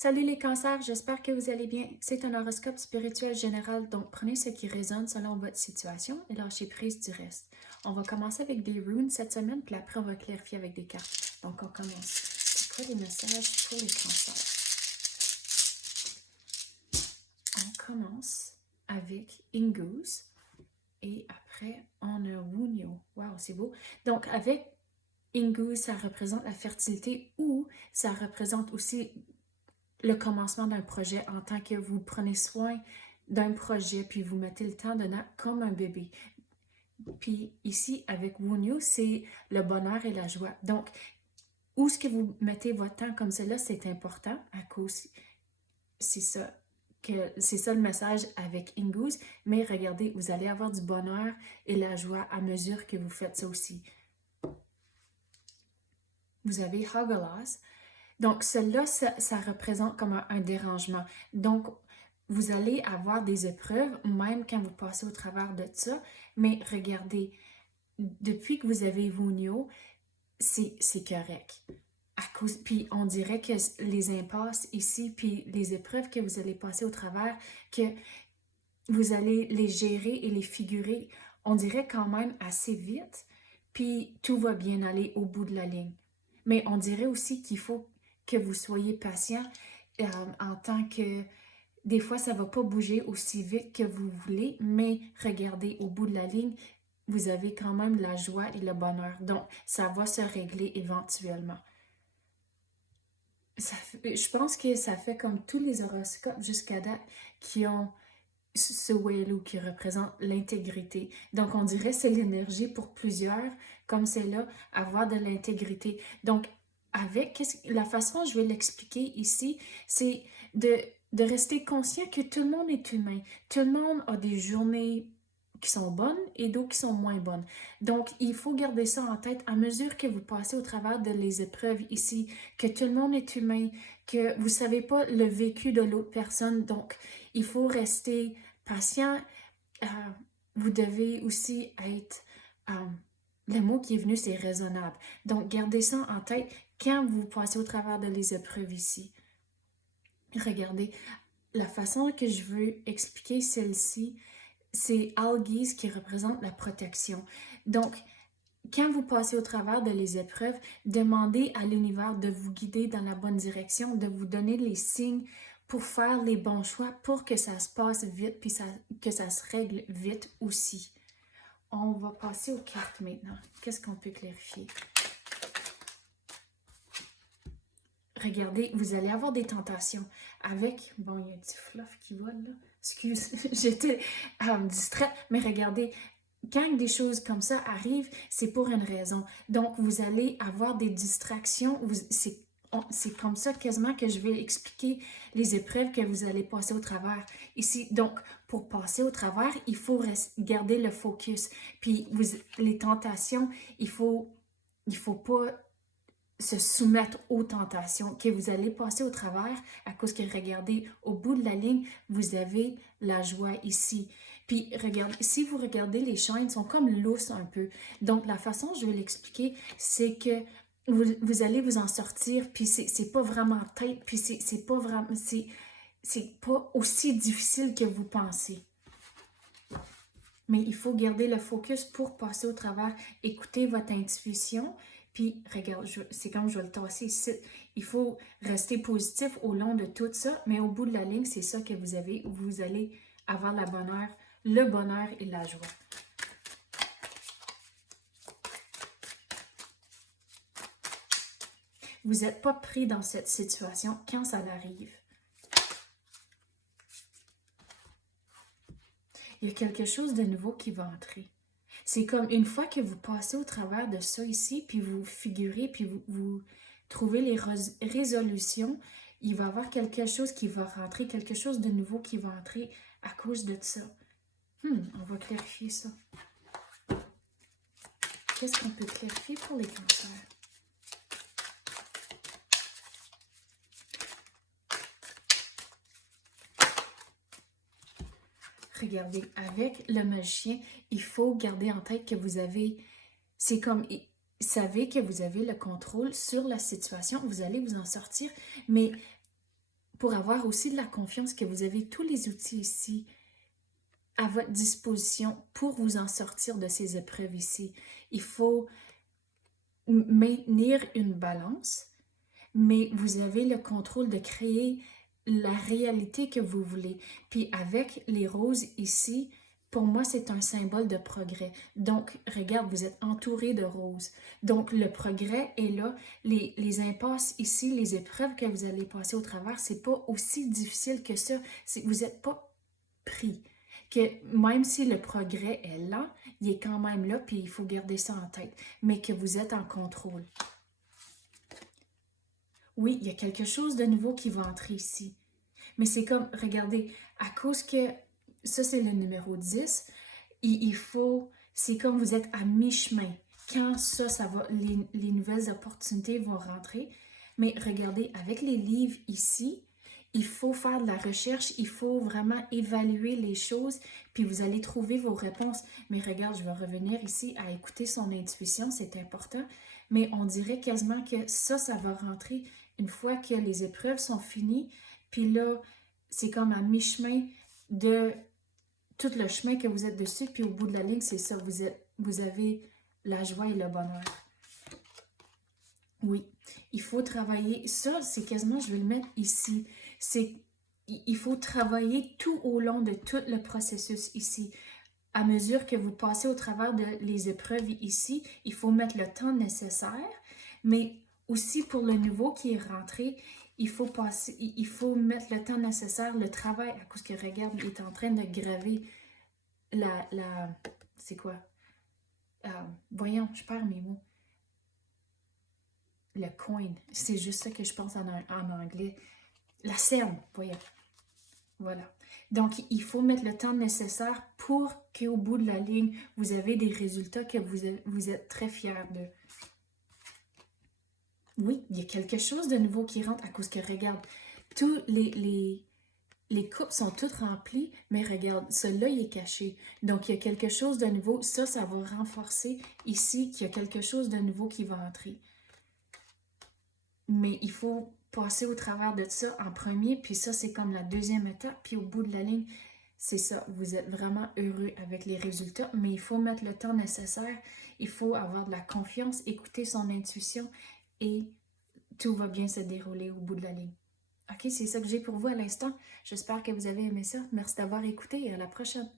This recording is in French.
Salut les cancers, j'espère que vous allez bien. C'est un horoscope spirituel général, donc prenez ce qui résonne selon votre situation et lâchez prise du reste. On va commencer avec des runes cette semaine, puis après on va clarifier avec des cartes. Donc on commence. C'est quoi les messages pour les cancers? On commence avec Ingus et après on a Wunyo. Wow, c'est beau. Donc avec Ingus, ça représente la fertilité ou ça représente aussi le commencement d'un projet en tant que vous prenez soin d'un projet puis vous mettez le temps dedans comme un bébé. Puis ici, avec Wunyo, c'est le bonheur et la joie. Donc, où est-ce que vous mettez votre temps comme cela, c'est important à cause, c'est ça, c'est ça le message avec Ingus. Mais regardez, vous allez avoir du bonheur et la joie à mesure que vous faites ça aussi. Vous avez Hagelas. Donc, cela, ça représente comme un dérangement. Donc, vous allez avoir des épreuves, même quand vous passez au travers de ça. Mais regardez, depuis que vous avez Vunio, c'est correct. Puis on dirait que les impasses ici, puis les épreuves que vous allez passer au travers, que vous allez les gérer et les figurer, on dirait quand même assez vite, puis tout va bien aller au bout de la ligne. Mais on dirait aussi qu'il faut que vous soyez patient en tant que des fois ça va pas bouger aussi vite que vous voulez, mais regardez au bout de la ligne, vous avez quand même la joie et le bonheur. Donc ça va se régler éventuellement. Je pense que ça fait comme tous les horoscopes jusqu'à date qui ont ce Welu qui représente l'intégrité. Donc, on dirait que c'est l'énergie pour plusieurs, comme c'est là, avoir de l'intégrité. Donc, avec la façon dont je vais l'expliquer ici, c'est de rester conscient que tout le monde est humain. Tout le monde a des journées qui sont bonnes et d'autres qui sont moins bonnes. Donc, il faut garder ça en tête à mesure que vous passez au travers de les épreuves ici, que tout le monde est humain, que vous ne savez pas le vécu de l'autre personne. Donc, il faut rester patient. Euh, vous devez aussi être... euh, le mot qui est venu, c'est raisonnable. Donc, gardez ça en tête quand vous passez au travers de les épreuves ici. Regardez, la façon que je veux expliquer celle-ci, c'est Algis qui représente la protection. Donc, quand vous passez au travers de les épreuves, demandez à l'univers de vous guider dans la bonne direction, de vous donner les signes pour faire les bons choix, pour que ça se passe vite, puis que ça se règle vite aussi. On va passer aux cartes maintenant. Qu'est-ce qu'on peut clarifier? Regardez, vous allez avoir des tentations avec... Bon, il y a un petit fluff qui vole là. Excuse, j'étais distraite. Mais regardez, quand des choses comme ça arrivent, c'est pour une raison. Donc, vous allez avoir des distractions. C'est comme ça quasiment que je vais expliquer les épreuves que vous allez passer au travers ici. Donc, pour passer au travers, il faut garder le focus. Puis, les tentations, il faut pas se soumettre aux tentations que vous allez passer au travers à cause que, regardez, au bout de la ligne, vous avez la joie ici. Puis, regardez, si vous regardez, les chaînes sont comme lousses un peu. Donc, la façon dont je vais l'expliquer, c'est que vous allez vous en sortir, puis c'est pas vraiment tête, puis c'est pas vraiment... C'est pas aussi difficile que vous pensez. Mais il faut garder le focus pour passer au travers. Écoutez votre intuition. Puis, regarde, c'est comme je vais le tasser ici. Il faut rester positif au long de tout ça. Mais au bout de la ligne, c'est ça que vous avez. Vous allez avoir le bonheur et la joie. Vous n'êtes pas pris dans cette situation quand ça arrive. Il y a quelque chose de nouveau qui va entrer. C'est comme une fois que vous passez au travers de ça ici, puis vous figurez, puis vous trouvez les résolutions, il va y avoir quelque chose qui va rentrer, quelque chose de nouveau qui va entrer à cause de ça. On va clarifier ça. Qu'est-ce qu'on peut clarifier pour les cancers? Regardez, avec le magicien, il faut garder en tête que vous avez... C'est comme... Savez que vous avez le contrôle sur la situation, vous allez vous en sortir, mais pour avoir aussi de la confiance que vous avez tous les outils ici à votre disposition pour vous en sortir de ces épreuves ici. Il faut maintenir une balance, mais vous avez le contrôle de créer la réalité que vous voulez. Puis avec les roses ici, pour moi, c'est un symbole de progrès. Donc, regarde, vous êtes entouré de roses. Donc, le progrès est là. Les impasses ici, les épreuves que vous allez passer au travers, c'est pas aussi difficile que ça. Vous n'êtes pas pris. Que même si le progrès est là, il est quand même là, puis il faut garder ça en tête. Mais que vous êtes en contrôle. Oui, il y a quelque chose de nouveau qui va entrer ici. Mais c'est comme, regardez, à cause que ça, c'est le numéro 10, il faut, c'est comme vous êtes à mi-chemin. Quand ça va, les nouvelles opportunités vont rentrer. Mais regardez, avec les livres ici, il faut faire de la recherche, il faut vraiment évaluer les choses, puis vous allez trouver vos réponses. Mais regarde, je vais revenir ici à écouter son intuition, c'est important. Mais on dirait quasiment que ça va rentrer une fois que les épreuves sont finies. Puis là, c'est comme à mi-chemin de tout le chemin que vous êtes dessus, puis au bout de la ligne, c'est ça, vous avez la joie et le bonheur. Oui, il faut travailler, ça c'est quasiment, je vais le mettre ici, il faut travailler tout au long de tout le processus ici. À mesure que vous passez au travers de les épreuves ici, il faut mettre le temps nécessaire, mais aussi pour le nouveau qui est rentré, il faut mettre le temps nécessaire, le travail, à cause que regarde, il est en train de graver c'est quoi? Voyons, je perds mes mots. Le coin, c'est juste ça que je pense en anglais. La scène, voyons. Voilà. Donc, il faut mettre le temps nécessaire pour qu'au bout de la ligne, vous avez des résultats que vous êtes très fiers de. Oui, il y a quelque chose de nouveau qui rentre à cause que, regarde, tous les coupes sont toutes remplies, mais regarde, celui-là, il est caché. Donc, il y a quelque chose de nouveau. Ça va renforcer ici qu'il y a quelque chose de nouveau qui va entrer. Mais il faut passer au travers de ça en premier, puis ça, c'est comme la deuxième étape. Puis au bout de la ligne, c'est ça, vous êtes vraiment heureux avec les résultats, mais il faut mettre le temps nécessaire. Il faut avoir de la confiance, écouter son intuition et tout va bien se dérouler au bout de la ligne. OK, c'est ça que j'ai pour vous à l'instant. J'espère que vous avez aimé ça. Merci d'avoir écouté et à la prochaine.